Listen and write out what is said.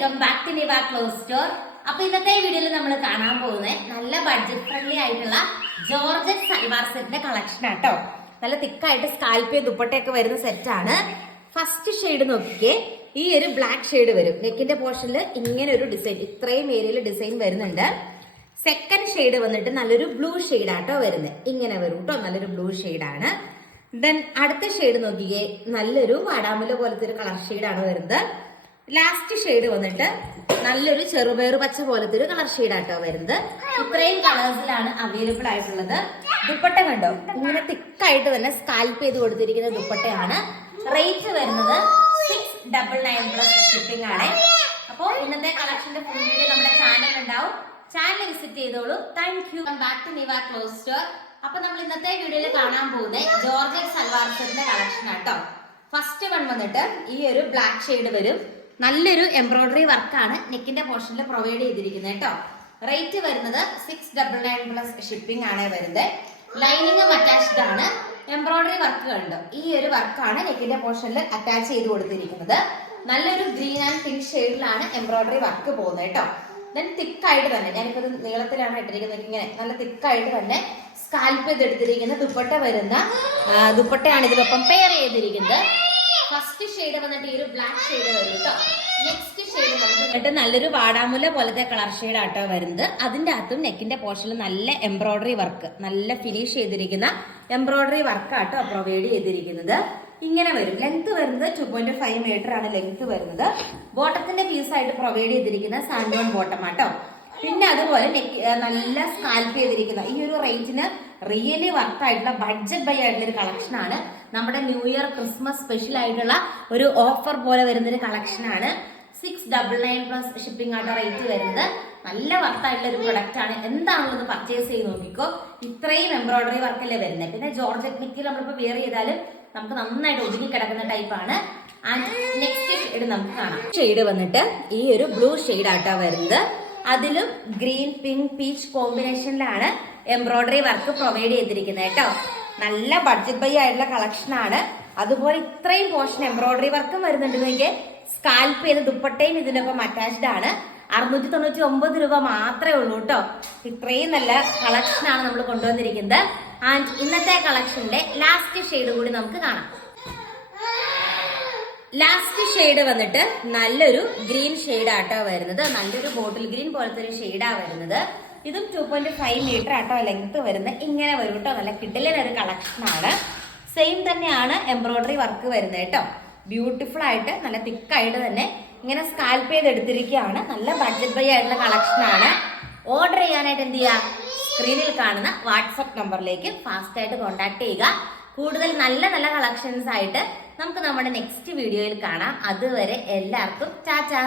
Welcome back to Niva cloth store. അപ്പൊ ഇന്നത്തെ വീഡിയോയിൽ നമ്മൾ കാണാൻ പോകുന്നത് നല്ല ബഡ്ജറ്റ് ഫ്രണ്ട്ലി ആയിട്ടുള്ള ജോർജറ്റ് സൽവാർ സെറ്റിന്റെ കളക്ഷൻ ആട്ടോ. നല്ല തിക്കായിട്ട് സ്കാൽപ്പ് ദുപ്പട്ടയൊക്കെ വരുന്ന സെറ്റ് ആണ്. ഫസ്റ്റ് ഷെയ്ഡ് നോക്കിക്കേ, ഈ ഒരു ബ്ലാക്ക് ഷെയ്ഡ് വരും. നെക്കിന്റെ പോർഷനിൽ ഇങ്ങനെ ഒരു ഡിസൈൻ, ഇത്രയും ഏരിയയിൽ ഡിസൈൻ വരുന്നുണ്ട്. സെക്കൻഡ് ഷെയ്ഡ് വന്നിട്ട് നല്ലൊരു ബ്ലൂ ഷെയ്ഡ് ആട്ടോ വരുന്നത്. ഇങ്ങനെ വരും കേട്ടോ, നല്ലൊരു ബ്ലൂ ഷെയ്ഡാണ്. ദെൻ അടുത്ത ഷെയ്ഡ് നോക്കിക്കേ, നല്ലൊരു വാടാമുല പോലത്തെ ഒരു കളർ ഷെയ്ഡാണ് വരുന്നത്. ലാസ്റ്റ് ഷെയ്ഡ് വന്നിട്ട് നല്ലൊരു ചെറുപയർ പച്ച പോലത്തെ ഒരു കളർ ഷെയ്ഡാട്ടോ വരുന്നത്. ഇത്രയും കളേഴ്സിലാണ് അവൈലബിൾ ആയിട്ടുള്ളത്. ദുപ്പട്ട കണ്ടോ, ഇങ്ങനെ തിക്കായിട്ട് തന്നെ സ്കാൽപ്പ് ചെയ്ത് കൊടുത്തിരിക്കുന്ന ദുപ്പട്ടയാണ്. റേറ്റ് വരുന്നത് 699 പ്ലസ് ഷിപ്പിംഗ് ആണ്. അപ്പോൾ ഇന്നത്തെ കളക്ഷന്റെ ഫുൾ വീഡിയോ നമ്മുടെ ചാനൽ ഉണ്ടാവും, ചാനൽ വിസിറ്റ് ചെയ്തോളൂ. Thank you. Back to Niva cloth store. അപ്പൊ നമ്മൾ ഇന്നത്തെ വീഡിയോയിൽ കാണാൻ പോകുന്നത് ജോർജറ്റ് സൽവാർ സെറ്റിന്റെ കളക്ഷൻ ആട്ടോ. ഫസ്റ്റ് വൺ വന്നിട്ട് ഈ ഒരു ബ്ലാക്ക് ഷെയ്ഡ് വരും. നല്ലൊരു എംബ്രോയിഡറി വർക്കാണ് നെക്കിന്റെ പോർഷനിൽ പ്രൊവൈഡ് ചെയ്തിരിക്കുന്നത് കേട്ടോ. റേറ്റ് വരുന്നത് 699 പ്ലസ് ഷിപ്പിംഗ് ആണ് വരുന്നത്. ലൈനിങ് അറ്റാച്ച്ഡ് ആണ്. എംബ്രോയിഡറി വർക്ക് കണ്ടു, ഈ ഒരു വർക്കാണ് നെക്കിന്റെ പോർഷനിൽ അറ്റാച്ച് ചെയ്ത് കൊടുത്തിരിക്കുന്നത്. നല്ലൊരു ഗ്രീൻ ആൻഡ് പിങ്ക് ഷെയ്ഡിലാണ് എംബ്രോയിഡറി വർക്ക് പോകുന്നത് കേട്ടോ. ദെൻ തിക്കായിട്ട് തന്നെ, ഞാനിപ്പോ നീളത്തിലാണ് ഇട്ടിരിക്കുന്നത്, ഇങ്ങനെ നല്ല തിക്കായിട്ട് തന്നെ സ്കാൽപ്പ് ചെയ്തെടുത്തിരിക്കുന്ന ദുപ്പട്ട വരുന്ന ദുപ്പട്ടയാണ് ഇതിനൊപ്പം പെയർ ചെയ്തിരിക്കുന്നത്. ഫസ്റ്റ് ഷെയ്ഡ് വന്നിട്ട് ഈ ഒരു ബ്ലാക്ക് ഷെയ്ഡ് വരും കേട്ടോ. നെക്സ്റ്റ് ഷെയ്ഡ് വന്നിട്ട് നല്ലൊരു വാടാമുല പോലത്തെ കളർ ഷെയ്ഡ് ആട്ടോ വരുന്നത്. അതിന്റെ അകത്തും നെക്കിന്റെ പോർഷനിൽ നല്ല എംബ്രോയിഡറി വർക്ക്, നല്ല ഫിനിഷ് ചെയ്തിരിക്കുന്ന എംബ്രോയിഡറി വർക്ക് ആട്ടോ പ്രൊവൈഡ് ചെയ്തിരിക്കുന്നത്. ഇങ്ങനെ വരും. ലെങ്ത് വരുന്നത് 2.5 മീറ്റർ ആണ് ലെങ്ത് വരുന്നത്. ബോട്ടത്തിന്റെ പീസായിട്ട് പ്രൊവൈഡ് ചെയ്തിരിക്കുന്ന സാൻഡോൺ ബോട്ടം ആട്ടോ. പിന്നെ അതുപോലെ നല്ല സ്കാൽപ്പ് ചെയ്തിരിക്കുന്ന ഈ ഒരു റേഞ്ചിന് റിയലി വർക്കായിട്ടുള്ള ബഡ്ജറ്റ് ബൈ ആയിട്ടുള്ള ഒരു കളക്ഷൻ ആണ്. നമ്മുടെ ന്യൂ ഇയർ ക്രിസ്മസ് സ്പെഷ്യൽ ആയിട്ടുള്ള ഒരു ഓഫർ പോലെ വരുന്ന ഒരു കളക്ഷൻ ആണ്. 699 പ്ലസ് ഷിപ്പിംഗ് ആട്ടോ റേറ്റ് വരുന്നത്. നല്ല വർക്കായിട്ടുള്ള ഒരു പ്രൊഡക്റ്റ് ആണ്. എന്താണെന്ന് പർച്ചേസ് ചെയ്ത് നോക്കിക്കോ. ഇത്രയും എംബ്രോയിഡറി വർക്കല്ലേ വരുന്നത്. പിന്നെ ജോർജറ്റ് മെറ്റീരിയൽ നമ്മളിപ്പോ വെയർ ചെയ്താലും നമുക്ക് നന്നായിട്ട് ഒതുങ്ങി കിടക്കുന്ന ടൈപ്പാണ്. ആൻഡ് നെക്സ്റ്റ് ഷെയ്ഡ് നമുക്ക് കാണാം. ഷെയ്ഡ് വന്നിട്ട് ഈ ഒരു ബ്ലൂ ഷെയ്ഡ് ആട്ടോ വരുന്നത്. അതിലും ഗ്രീൻ പിങ്ക് പീച്ച് കോമ്പിനേഷനിലാണ് എംബ്രോയിഡറി വർക്ക് പ്രൊവൈഡ് ചെയ്തിരിക്കുന്നത് കേട്ടോ. നല്ല ബഡ്ജറ്റ് ബൈ ആയിട്ടുള്ള കളക്ഷൻ ആണ്. അതുപോലെ ഇത്രയും പോർഷൻ എംബ്രോയിഡറി വർക്കും വരുന്നുണ്ടെങ്കിൽ സ്കാൽപ്പ് ചെയ്ത ദുപ്പട്ടയും ഇതിനൊപ്പം അറ്റാച്ച്ഡ് ആണ്. 699 രൂപ മാത്രമേ ഉള്ളൂ കേട്ടോ. ഇത്രയും നല്ല കളക്ഷൻ ആണ് നമ്മൾ കൊണ്ടുവന്നിരിക്കുന്നത്. ആൻഡ് ഇന്നത്തെ കളക്ഷന്റെ ലാസ്റ്റ് ഷെയ്ഡ് കൂടി നമുക്ക് കാണാം. ലാസ്റ്റ് ഷെയ്ഡ് വന്നിട്ട് നല്ലൊരു ഗ്രീൻ ഷെയ്ഡ് ആട്ടോ വരുന്നത്. നല്ലൊരു ബോട്ടിൽ ഗ്രീൻ പോലത്തെ ഒരു ഷെയ്ഡാ വരുന്നത്. ഇതും 2.5 മീറ്റർ ആട്ടോ ലെങ്ത് വരുന്നത്. ഇങ്ങനെ വരും കേട്ടോ. നല്ല കിഡിലൊരു കളക്ഷൻ ആണ്. സെയിം തന്നെയാണ് എംബ്രോയിഡറി വർക്ക് വരുന്നത് കേട്ടോ. ബ്യൂട്ടിഫുൾ ആയിട്ട് നല്ല തിക്കായിട്ട് തന്നെ ഇങ്ങനെ സ്കാൽപ്പ് ചെയ്ത് എടുത്തിരിക്കുകയാണ്. നല്ല ബഡ്ജറ്റ് ബൈ ആയിട്ടുള്ള കളക്ഷൻ ആണ്. ഓർഡർ ചെയ്യാനായിട്ട് എന്ത് ചെയ്യുക, സ്ക്രീനിൽ കാണുന്ന വാട്സപ്പ് നമ്പറിലേക്ക് ഫാസ്റ്റ് ആയിട്ട് കോൺടാക്ട് ചെയ്യുക. കൂടുതൽ നല്ല നല്ല കളക്ഷൻസ് ആയിട്ട് നമുക്ക് നമ്മുടെ നെക്സ്റ്റ് വീഡിയോയിൽ കാണാം. അതുവരെ എല്ലാവർക്കും ടാറ്റാ.